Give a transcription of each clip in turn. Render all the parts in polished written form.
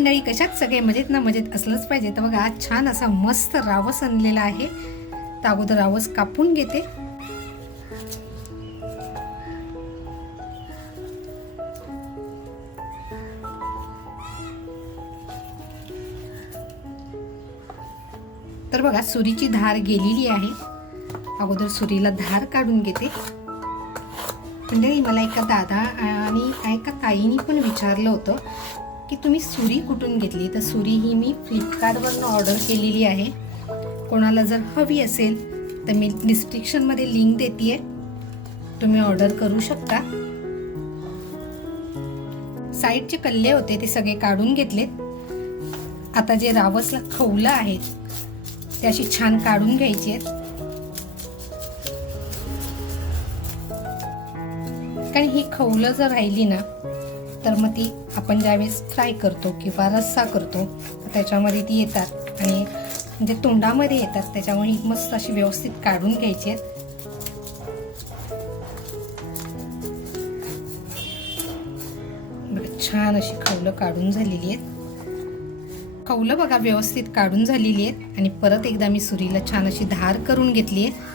मंडळी, कशात सगळे मजेत ना? मजेत असलंच पाहिजे. तर बघा, आज छान असा मस्त रावस आणलेला आहे. तर अगोदर रावस कापून घेते. तर बघा, सुरीची धार गेलेली आहे. अगोदर सुरीला धार काढून घेते. मंडळी, मला एका दादा आणि एका ताईनी पण विचारलं होतं की तुम्ही सुरी कुठून घेतली. तर सुरी ही मी फ्लिपकार्टवरून ऑर्डर केलेली आहे. कोणाला जर हवी असेल तर मी डिस्क्रिप्शनमध्ये लिंक देते, तुम्ही ऑर्डर करू शकता. साईडचे कल्ले होते ते सगळे काढून घेतलेत. आता जे रावसला खवलं आहेत ते अशी छान काढून घ्यायची आहेत. कारण ही खवलं जर राहिली ना तर मग ती आपण ज्यावेळेस फ्राय करतो किंवा रस्सा करतो त्याच्यामध्ये ती येतात आणि म्हणजे तोंडामध्ये येतात. त्याच्यामुळे मस्त अशी व्यवस्थित काढून घ्यायची आहेत. छान अशी खवलं काढून झालेली आहेत. खवलं बघा व्यवस्थित काढून झालेली आहेत. आणि परत एकदा मी सुरीला छान अशी धार करून घेतली आहे.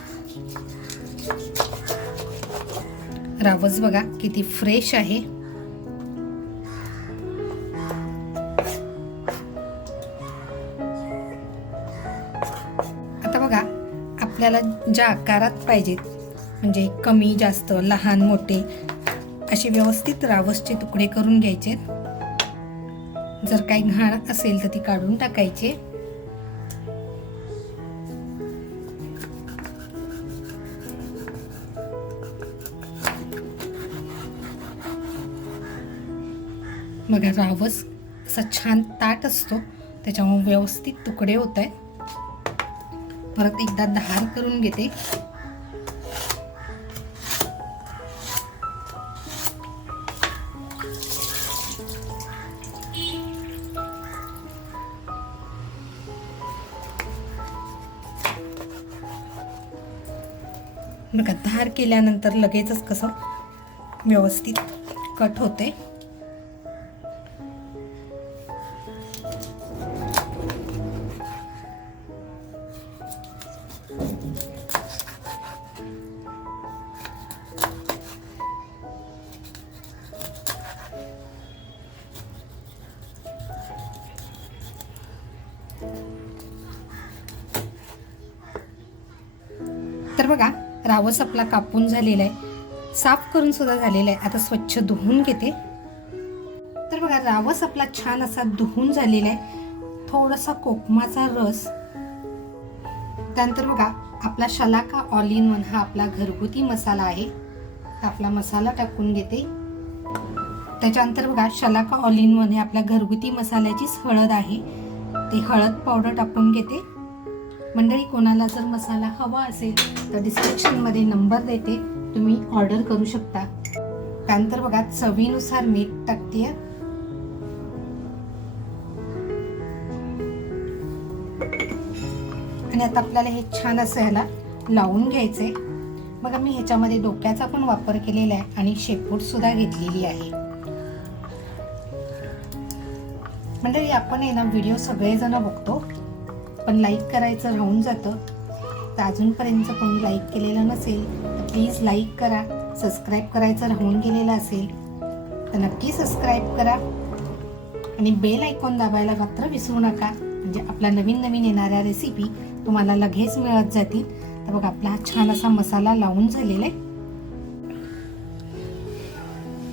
रावस बघा किती फ्रेश आहे. आता बघा, आपल्याला ज्या आकारात पाहिजेत म्हणजे कमी जास्त लहान मोठे असे व्यवस्थित रावसचे तुकडे करून घ्यायचे. जर काही घाण असेल तर ती काढून टाकायचे. बघा, रावस असा छान ताट असतो त्याच्यामुळे व्यवस्थित तुकडे होत आहेत. परत एकदा धार करून घेते. बघा, धार केल्यानंतर लगेचच कसं व्यवस्थित कट होते. तर बघा, रावस आपला कापून झालेला आहे. साफ करून सुद्धा झालेला आहे. आता स्वच्छ धुवून घेते. तर बघा, रावस आपला छान असा धुवून झालेला आहे. थोडासा कोकमाचा रस, त्यानंतर बघा आपला शलाका ऑल इन वन हा आपला घरगुती मसाला आहे. आपला मसाला टाकून घेते. त्याच्यानंतर बघा, शलाका ऑल इन वन हे आपल्या घरगुती मसाल्याचीच हळद आहे. ते हळद पावडर टाकून घेते. मंडळी, कोणाला जर मसाला हवा असेल तर डिस्क्रिप्शन मध्ये नंबर देते, तुम्ही ऑर्डर करू शकता. त्यानंतर बघा, चवीनुसार मीठ टाकते. आणि आता आपल्याला हे छान असं ह्याला लावून घ्यायचंय. बघा, मी ह्याच्यामध्ये डोक्याचा पण वापर केलेला आहे आणि शेपूट सुद्धा घेतलेली आहे. मंडळी, आपण आहे ना व्हिडिओ सगळेजण बघतो पण लाईक करायचं राहून जातं. तर अजूनपर्यंत कोणी लाईक केलेलं नसेल तर प्लीज लाईक करा. सबस्क्राईब करायचं राहून गेलेलं असेल तर नक्की सबस्क्राईब करा आणि बेल आयकॉन दाबायला मात्र विसरू नका, म्हणजे आपला नवीन नवीन येणाऱ्या रेसिपी तुम्हाला लगेच मिळत जातील. तर बघा, आपला हा छान असा मसाला लावून झालेला आहे.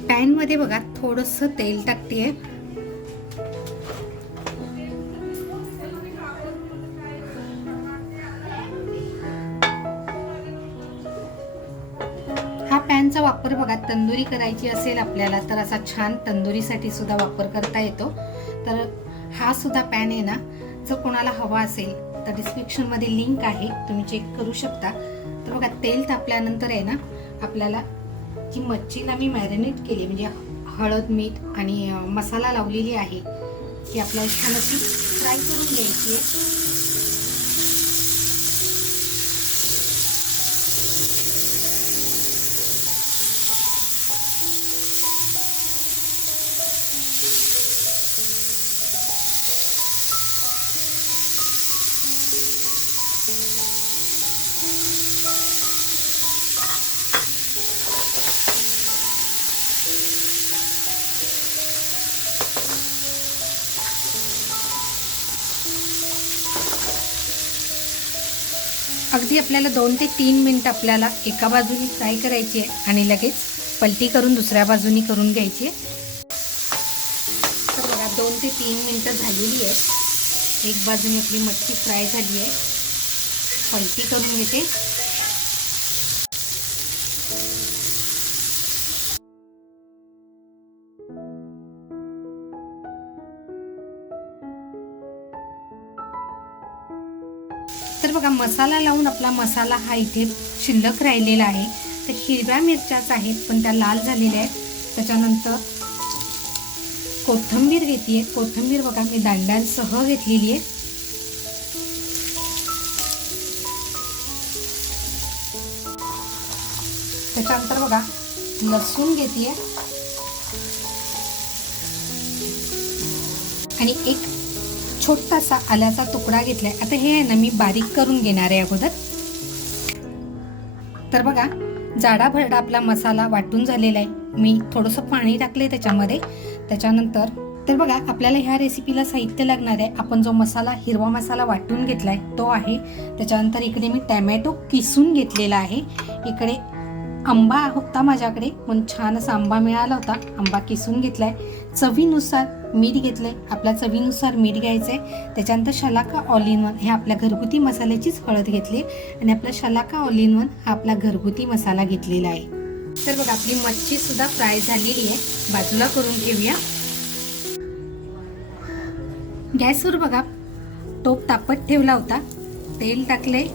पॅन मध्ये बघा थोडंसं तेल टाकते. पॅनचा वापर बघा, तंदुरी करायची असेल आपल्याला तर असा छान तंदुरीसाठी सुद्धा वापर करता येतो. तर हा सुद्धा पॅन आहे ना, जर कोणाला हवा असेल तर डिस्क्रिप्शन मध्ये लिंक आहे, तुम्ही चेक करू शकता. तर बघा, तेल तापल्यानंतर आहे ना, आपल्याला जी मच्छीला मी मॅरिनेट केली म्हणजे हळद मीठ आणि मसाला लावलेली आहे ती आपल्याला छान अशी फ्राय करून घ्यायची आहे. अगदी आपल्याला 2 ते 3 मिनिट आपल्याला एका बाजूनी फ्राय करायची आहे आणि लगेच पलटी करून दुसऱ्या बाजूनी करून घ्यायची आहे. तर बघा 2 ते 3 मिनिटं झालेली आहे. एक बाजूनी आपली मच्छी फ्राय झाली आहे. पलटी करून घेते. तर बघा मसाला लावून आपला मसाला हा इथे शिल्लक राहिलेला आहे. तर हिरव्या मिरच्याच आहेत पण त्या लाल झालेल्या आहेत. त्याच्यानंतर कोथिंबीर घेतली. कोथिंबीर बघा मी दांड्यांसह घेतलेली आहे. त्याच्यानंतर बघा लसूण घेतली आणि एक छोटासा आल्याचा तुकडा घेतलाय. आता हे आहे ना मी बारीक करून घेणार आहे अगोदर. तर बघा जाडा भरडा आपला मसाला वाटून झालेला आहे. मी थोडंसं पाणी टाकले त्याच्यामध्ये. त्याच्यानंतर तर बघा आपल्याला ह्या रेसिपीला साहित्य लागणार आहे. आपण जो मसाला हिरवा मसाला वाटून घेतलाय तो आहे. त्याच्यानंतर इकडे मी टॅमॅटो किसून घेतलेला आहे. इकडे आंबा होता माझ्याकडे म्हणून छान असा आंबा मिळाला होता. आंबा किसून घेतलाय. चवीनुसार मीठ घेतलंय. आपल्या चवीनुसार मीठ घ्यायचंय. त्याच्यानंतर शलाका ऑल इन वन हे आपल्या घरगुती मसाल्याचीच हळद घेतली आणि आपला शलाका ऑल इन वन हा आपला घरगुती मसाला घेतलेला आहे. तर बघा आपली मच्छी सुद्धा फ्राय झालेली आहे. बाजूला करून ठेवूया. गॅसवर बघा टोप तापत ठेवला होता. तेल टाकलंय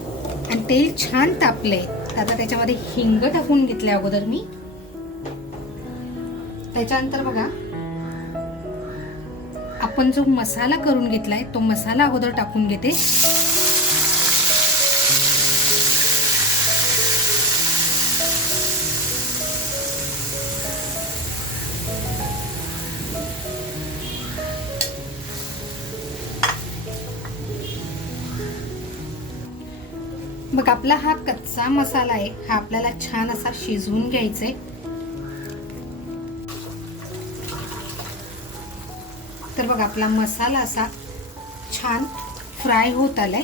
आणि तेल छान तापलंय. आता त्याच्यामध्ये हिंग टाकून घेतले अगोदर मी. त्याच्यानंतर बघा आपण जो मसाला करून घेतलाय तो मसाला अगोदर टाकून घेते. बघ आपला हा कच्चा मसाला आहे हा आपल्याला छान असा शिजवून घ्यायचा आहे. तर बघा आपला मसाला असा छान फ्राय होत आलाय.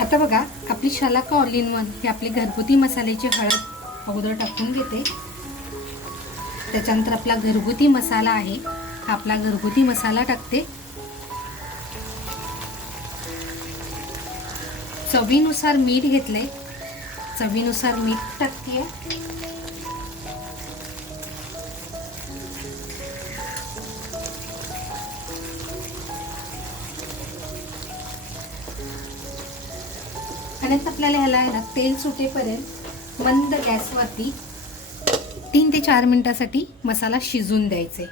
आता बघा आपली शलाका ऑल इन वन ही आपली घरगुती मसाल्याची हळद अगोदर टाकून घेते. त्याच्यानंतर आपला घरगुती मसाला आहे हा आपला घरगुती मसाला टाकते. चवीनुसार मीठ घेतलंय. चवीनुसार मीठ टाकते. आणि आपल्याला ह्याला आहे ना तेल सुटेपर्यंत मंद गॅसवरती 3 ते 4 मिनिटासाठी मसाला शिजून द्यायचे.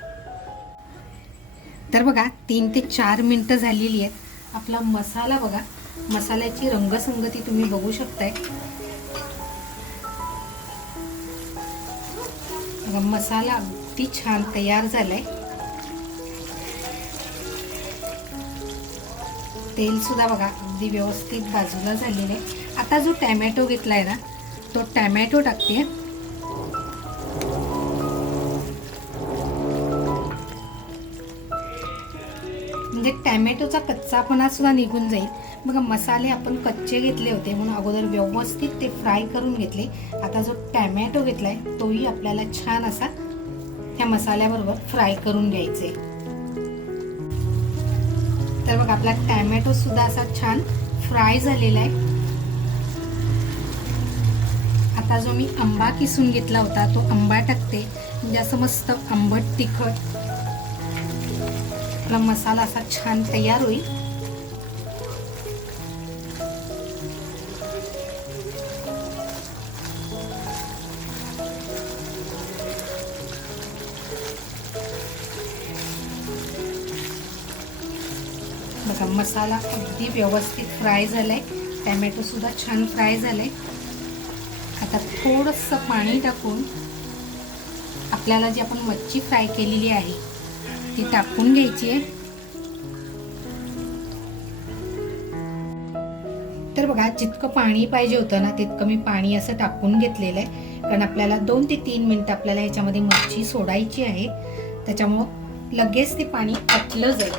तर बघा 3 ते 4 मिनिटं झालेली आहेत. आपला मसाला बघा मसाल्याची रंगसंगती तुम्ही बघू शकताय. बघा मसाला अगदी छान तयार झालाय. तेल सुद्धा बघा अगदी व्यवस्थित बाजूला झालेलं आहे. आता जो टॅमॅटो घेतलाय ना तो टॅमॅटो टाकते. म्हणजे टॅमॅटोचा कच्चापणा सुद्धा निघून जाईल. बघा मसाले आपण कच्चे घेतले होते म्हणून अगोदर व्यवस्थित ते फ्राय करून घेतले. आता जो टॅमॅटो घेतलाय तोही आपल्याला छान असा ह्या मसाल्याबरोबर फ्राय करून घ्यायचे. तर बघा आपला टॅमॅटो सुद्धा असा छान फ्राय झालेला आहे. आता जो मी आंबा किसून घेतला होता तो आंबा टाकते. म्हणजे असं मस्त आंबट तिखट आपला मसाला असा छान तयार होईल. बघा मसाला अगदी व्यवस्थित फ्राय झालाय. टॅमॅटो सुद्धा छान फ्राय झालाय. आता थोडंसं पाणी टाकून आपल्याला जी आपण मच्छी फ्राय केलेली आहे ती टाकून घ्यायची आहे. तर बघा जितकं पाणी पाहिजे होतं ना तितकं मी पाणी असं टाकून घेतलेलं आहे. कारण आपल्याला 2 ते 3 मिनिटं आपल्याला ह्याच्यामध्ये मच्छी सोडायची आहे. त्याच्यामुळं लगेच ते पाणी आटलं जाईल.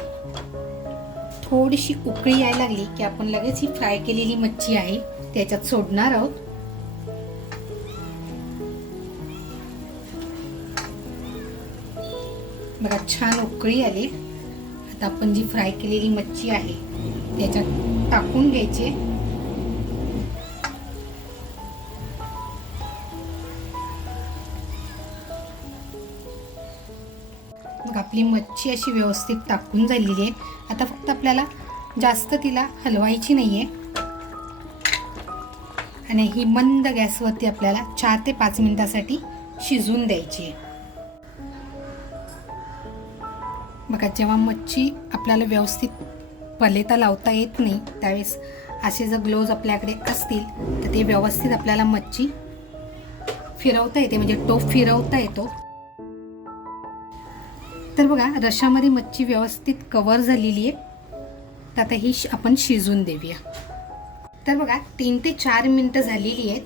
थोडीशी उकळी यायला लागली की आपण लगेच ही फ्राय केलेली मच्छी आहे त्याच्यात सोडणार आहोत. बघा छान उकळी आली. आता आपण जी फ्राय केलेली मच्छी आहे त्याच्यात टाकून घ्यायची. मग आपली मच्छी अशी व्यवस्थित टाकून झालेली आहे. आता फक्त आपल्याला जास्त तिला हलवायची नाहीये आणि ही मंद गॅसवरती आपल्याला 4 ते 5 मिनिटासाठी शिजून द्यायची आहे. बघा जेव्हा मच्छी आपल्याला व्यवस्थित पलेता लावता येत नाही त्यावेळेस असे जर ग्लोव्ज आपल्याकडे असतील तर ते व्यवस्थित आपल्याला मच्छी फिरवता येते, म्हणजे टोप फिरवता येतो. तर बघा रश्श्यामध्ये मच्छी व्यवस्थित कव्हर झालेली आहे. तर आता ही आपण शिजून देऊया. तर बघा 3 ते 4 मिनिटं झालेली आहेत.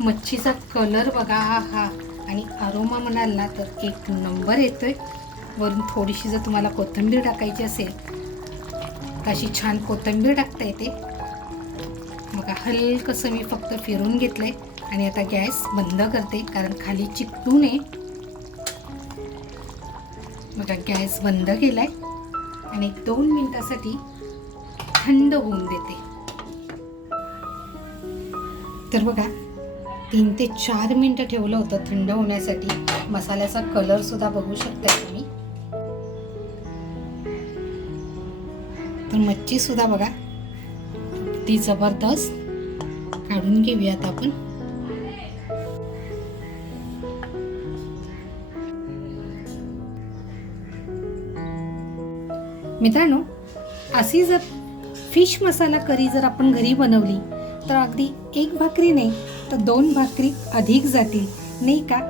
मच्छीचा कलर बघा हा आणि अरोमा म्हणाल ना तर एक नंबर येतोय. वरून थोडीशी जर तुम्हाला कोथिंबीर टाकायची असेल तर अशी छान कोथिंबीर टाकता येते. बघा हलकसं मी फक्त फिरून घेतलंय आणि आता गॅस बंद करते कारण खाली चिकटू नये. बघा गॅस बंद केलाय आणि 2 मिनिटासाठी थंड होऊन देते. तर बघा 3 ते 4 मिनिटं ठेवलं होतं थंड होण्यासाठी. मसाल्याचा कलर सुद्धा बघू शकता तुम्ही. तर मच्छी सुद्धा बघा ती जबरदस्त. काढून घेऊयात आपण. मित्रांनो अशी जर फिश मसाला करी जर आपण घरी बनवली तर अगदी 1 भाकरी नाही तर 2 भाकरी अधिक जातील नाही का.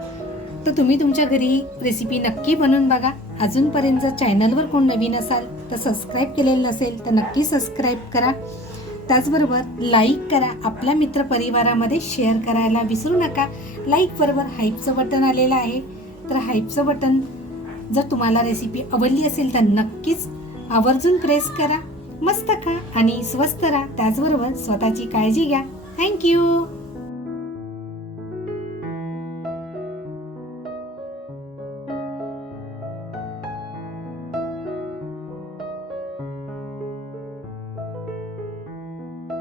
तर तुम्ही तुमच्या घरी रेसिपी नक्की बनवून बघा. अजूनपर्यंत जर चॅनलवर कोण नवीन असाल तर सबस्क्राईब केलेलं नसेल तर नक्की सबस्क्राईब करा. त्याचबरोबर लाईक करा. आपल्या मित्रपरिवारामध्ये शेअर करायला विसरू नका. लाईक बरोबर हाईपचं बटन आलेलं आहे तर हाईपचं बटन जर तुम्हाला रेसिपी आवडली असेल तर नक्कीच आवर्जून प्रेस करा. मस्त खा आणि स्वस्त राहा. त्याचबरोबर स्वतःची काळजी घ्या. थँक्यू.